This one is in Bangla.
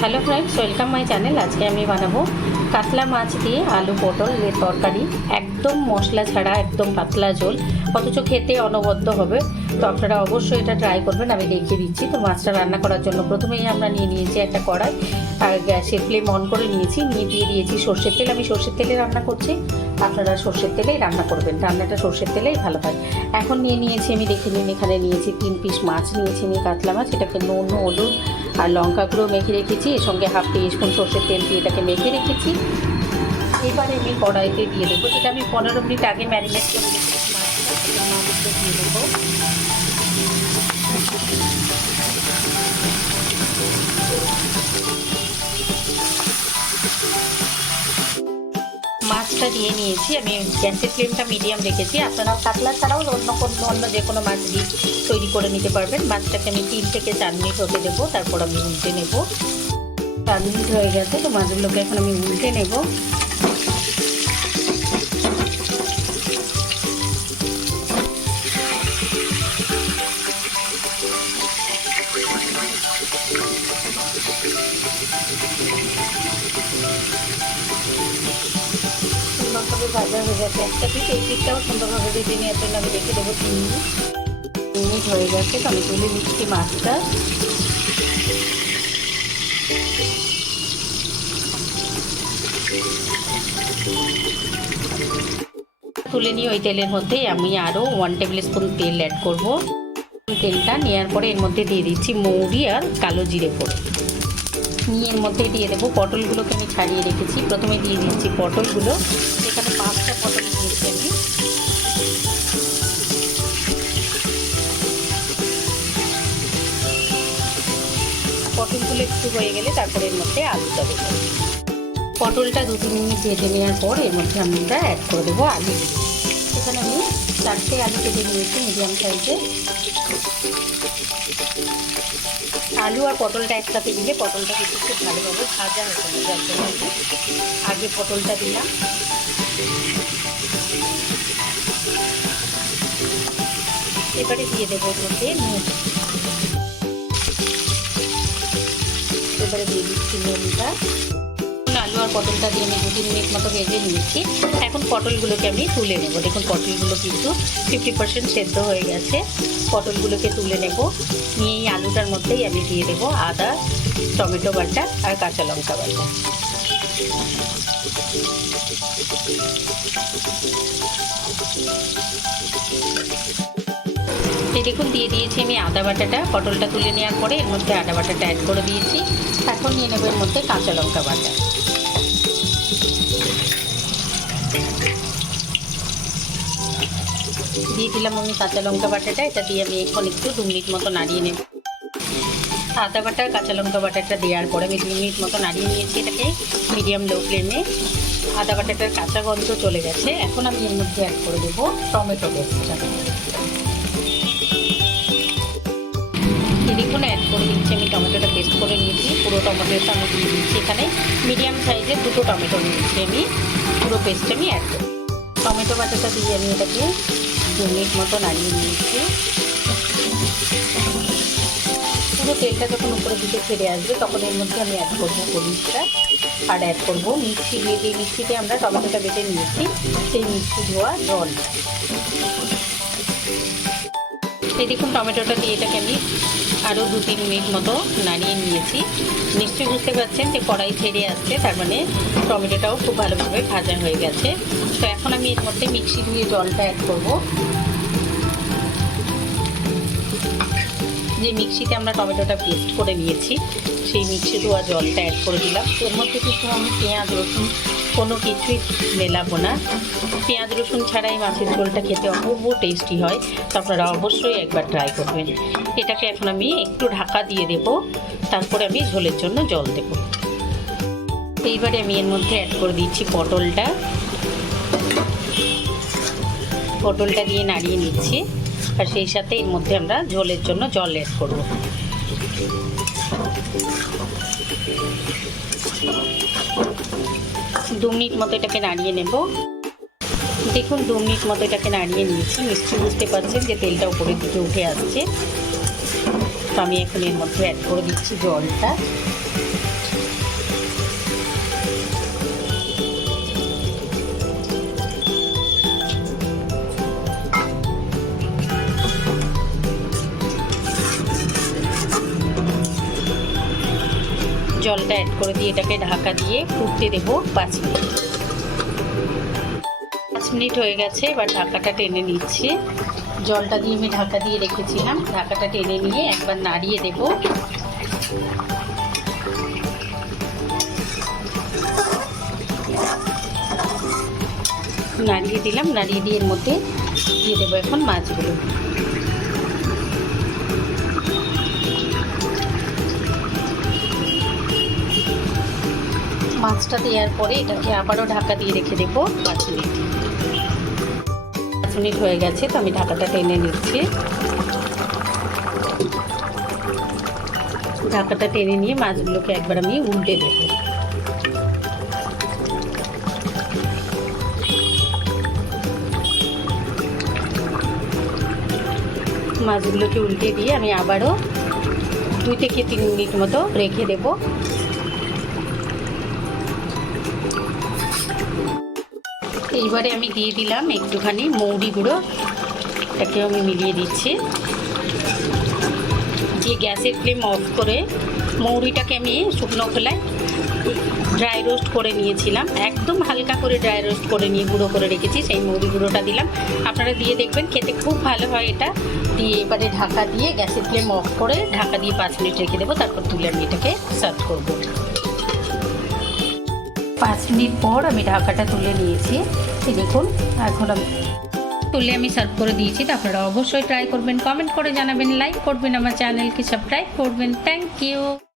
Hello friends, welcome my channel. আজকে আমি বানাবো কাতলা মাছ দিয়ে আলু পটলের তরকারি। একদম মশলা ছাড়া, একদম পাতলা ঝোল, অথচ খেতে অনবদ্য হবে। তো আপনারা অবশ্যই এটা ট্রাই করবেন, আমি দেখিয়ে দিচ্ছি। তো মাছটা রান্না করার জন্য প্রথমেই আমরা নিয়ে নিয়েছি একটা কড়াই, আর গ্যাসের ফ্লেম অন করে নিয়েছি। নিয়ে দিয়ে দিয়েছি সর্ষের তেল। আমি সর্ষের তেলে রান্না করছি, আপনারা সর্ষের তেলেই রান্না করবেন, রান্নাটা সর্ষের তেলেই ভালো হয়। এখন নিয়ে নিয়েছি, আমি দেখে নিন, এখানে নিয়েছি 3 পিস মাছ নিয়েছি আমি, কাতলা মাছ। এটাকে নুন, হলুদ আর লঙ্কা গুঁড়ো মেখে রেখেছি, এর সঙ্গে হাফ টিস্পুন সর্ষের তেল দিয়ে এটাকে মেখে রেখেছি। এবারে আমি কড়াইতে দিয়ে দেবো, যেটা আমি 15 মিনিট আগে ম্যারিনেট করে রেখেছি মাছটা দিয়ে দেবো। মাছটা দিয়ে নিয়েছি আমি, গ্যাসের ফ্লেমটা মিডিয়াম রেখেছি। আপনারা কাতলা ছাড়াও অন্য যে কোনো মাছ দিয়ে তৈরি করে নিতে পারবেন। মাছটাকে আমি 3 থেকে 4 মিনিট হতে দেবো, তারপর আমি উল্টে নেব। 4 মিনিট হয়ে গেছে, তো মাছগুলোকে এখন আমি উল্টে নেব। সুন্দরভাবে ভাজা হয়ে গেছে একটা পিস, এই পিসটাও সুন্দরভাবে ভেজে নেওয়ার জন্য আমি রেখে দেবো 3 মিনিট হয়ে গেছে। তো আমি তুলে নিচ্ছি মাছটা। তুলে নিয়ে ওই তেলের মধ্যেই আমি আরও 1 টেবিল স্পুন তেল অ্যাড করব। তেলটা নেওয়ার পরে এর মধ্যে দিয়ে দিচ্ছি মৌরি আর কালো জিরে ফোড়ন। নিয়ে এর মধ্যে দিয়ে দেবো পটলগুলোকে আমি ছাড়িয়ে রেখেছি। প্রথমে দিয়ে দিচ্ছি পটলগুলো, এখানে 5টা পটল নিয়েছি আমি। পটলগুলো একটু হয়ে গেলে তারপরে এর মধ্যে আলুটা দেবো। পটলটা 2-3 মিনিট ভেজে নেওয়ার পর এর মধ্যে আমরা অ্যাড করে দেবো আলু। এখানে আমি 4টে আলু কেটে নিয়েছি মিডিয়াম সাইজে। আলু আর পটলটা একসাথে দিলে পটলটা কিন্তু খুব ভালোভাবে ভাজা হয়ে যাবে, যার জন্য আগে পটলটা দিলাম। এবারে দিয়ে দেবো ওর মধ্যে নুন। এবারে দিয়ে দিচ্ছি নুনটা। আলু আর পটলটা দিয়ে আমি 2-3 মিনিট মতো ভেজে নিয়েছি। এখন পটলগুলোকে আমি তুলে নেব। দেখুন পটলগুলো কিন্তু 50% সেদ্ধ হয়ে গেছে। পটলগুলোকে তুলে নেব। নিয়ে এই আলুটার মধ্যেই আমি দিয়ে দেবো আদা, টমেটো বাটা আর কাঁচা লঙ্কা বাটা। এই দেখুন দিয়ে দিয়েছি আমি আদা বাটাটা। পটলটা তুলে নেওয়ার পরে এর মধ্যে আদা বাটাটা অ্যাড করে দিয়েছি। এখন নিয়ে নেব এর মধ্যে কাঁচা লঙ্কা বাটা। দিয়ে দিলাম আমি কাঁচা লঙ্কা বাটাটা। এটা দিয়ে আমি এখন একটু 2 মিনিট মতো নাড়িয়ে নেব। আদা বাটা কাঁচা লঙ্কা বাটাটা দেওয়ার পরে আমি 2 মিনিট মতো নাড়িয়ে নিয়েছি এটাকে মিডিয়াম লো ফ্লেমে। আদা বাটাটার কাঁচা গন্ধ চলে গেছে। এখন আমি এর মধ্যে অ্যাড করে দেবো টমেটো পেস্টটা। দেখুন অ্যাড করে দিচ্ছি আমি, টমেটোটা পেস্ট করে নিয়েছি। পুরো টমেটোটা আমি দিয়ে দিচ্ছি। এখানে মিডিয়াম সাইজের 2টো টমেটো নিয়েছি আমি। পুরো পেস্ট আমি অ্যাড করি। টমেটো বাটাটা দিয়ে আমি এটাকে 2 মিনিট মতো নাড়িয়ে নিয়েছি। পুরো তেলটা যখন উপরের দিকে ছেড়ে আসবে তখন এর মধ্যে আমি অ্যাড করবো হলুদটা, আর অ্যাড করবো মিক্সি দিয়ে, যে মিক্সিতে আমরা টমেটোটা বেটে নিয়েছি সেই মিক্সি ধোয়া জলটা। এই দেখুন টমেটোটা দিয়ে এটাকে আমি আরও 2-3 মিনিট মতো নাড়িয়ে নিয়েছি। নিশ্চয়ই বুঝতে পারছেন যে কড়াই ছেড়ে আসছে, তার মানে টমেটোটাও খুব ভালোভাবে ভাজা হয়ে গেছে। তো এখন আমি এর মধ্যে মিক্সি ধুয়ে জলটা অ্যাড করবো। যে মিক্সিতে আমরা টমেটোটা পেস্ট করে নিয়েছি সেই মিক্সি ধোয়া জলটা অ্যাড করে দিলাম। এর মধ্যে কিন্তু আমি পেঁয়াজ রসুন কোনো কিছুই মেলাবো না। পেঁয়াজ রসুন ছাড়াই মাছের ঝোলটা খেতে অপূর্ব টেস্টি হয়। তো আপনারা অবশ্যই একবার ট্রাই করবেন। এটাকে এখন আমি একটু ঢাকা দিয়ে দেব, তারপরে আমি ঝোলের জন্য জল দেব। এইবারে আমি এর মধ্যে অ্যাড করে দিচ্ছি পটলটা। পটলটা দিয়ে নাড়িয়ে নিচ্ছি, আর সেই সাথে এর মধ্যে আমরা ঝোলের জন্য জল অ্যাড করব। 2 মিনিট মতো এটাকে নাড়িয়ে নেব। দেখুন 2 মিনিট মতো এটাকে নাড়িয়ে নিয়েছি। নিশ্চয়ই বুঝতে পারছেন যে তেলটা উপরের দিকে উঠে আসছে। তো আমি এখন এর মধ্যে অ্যাড করে দিচ্ছি জলটা। জলটা অ্যাড করে দিয়ে এটাকে ঢাকা দিয়ে ফুটতে দেবো 5 মিনিট। 5 মিনিট হয়ে গেছে, এবার ঢাকাটা টেনে নিচ্ছি। জলটা দিয়ে আমি ঢাকা দিয়ে রেখেছিলাম, ঢাকাটা টেনে নিয়ে একবার নাড়িয়ে দেবো। নাড়িয়ে দিলাম, নাড়িয়ে দিয়ে এর মধ্যে দিয়ে দেবো এখন মাছগুলো। মাছটা দেওয়ার পরে এটাকে আবারও ঢাকা দিয়ে রেখে দেবো 5 মিনিট। 5 মিনিট হয়ে গেছে, তো আমি ঢাকাটা টেনে নিচ্ছি। ঢাকাটা টেনে নিয়ে মাছগুলোকে একবার আমি উল্টে দেবো। মাছগুলোকে উল্টে দিয়ে আমি আবারও 2 থেকে 3 মিনিট মতো রেখে দেব। এইবারে আমি দিয়ে দিলাম একটুখানি মৌরি গুঁড়ো, এটাকেও আমি মিলিয়ে দিচ্ছি। দিয়ে গ্যাসের ফ্লেম অফ করে মৌরিটাকে আমি শুকনো খোলায় ড্রাই রোস্ট করে নিয়েছিলাম, একদম হালকা করে ড্রাই রোস্ট করে নিয়ে গুঁড়ো করে রেখেছি, সেই মৌরি গুঁড়োটা দিলাম। আপনারা দিয়ে দেখবেন, খেতে খুব ভালো হয় এটা। দিয়ে এবারে ঢাকা দিয়ে গ্যাসের ফ্লেম অফ করে ঢাকা দিয়ে 5 মিনিট রেখে দেবো, তারপর তুলে আমি এটাকে সার্ভ করবো। 5 মিনিট পর আমি ঢাকাটা তুলে নিয়েছি, দেখুন এখন আমি তুলে আমি সার্ভ করে দিয়েছি। তো আপনারা অবশ্যই ট্রাই করবেন, কমেন্ট করে জানাবেন, লাইক করবেন, আমার চ্যানেলকে সাবস্ক্রাইব করবেন। Thank you.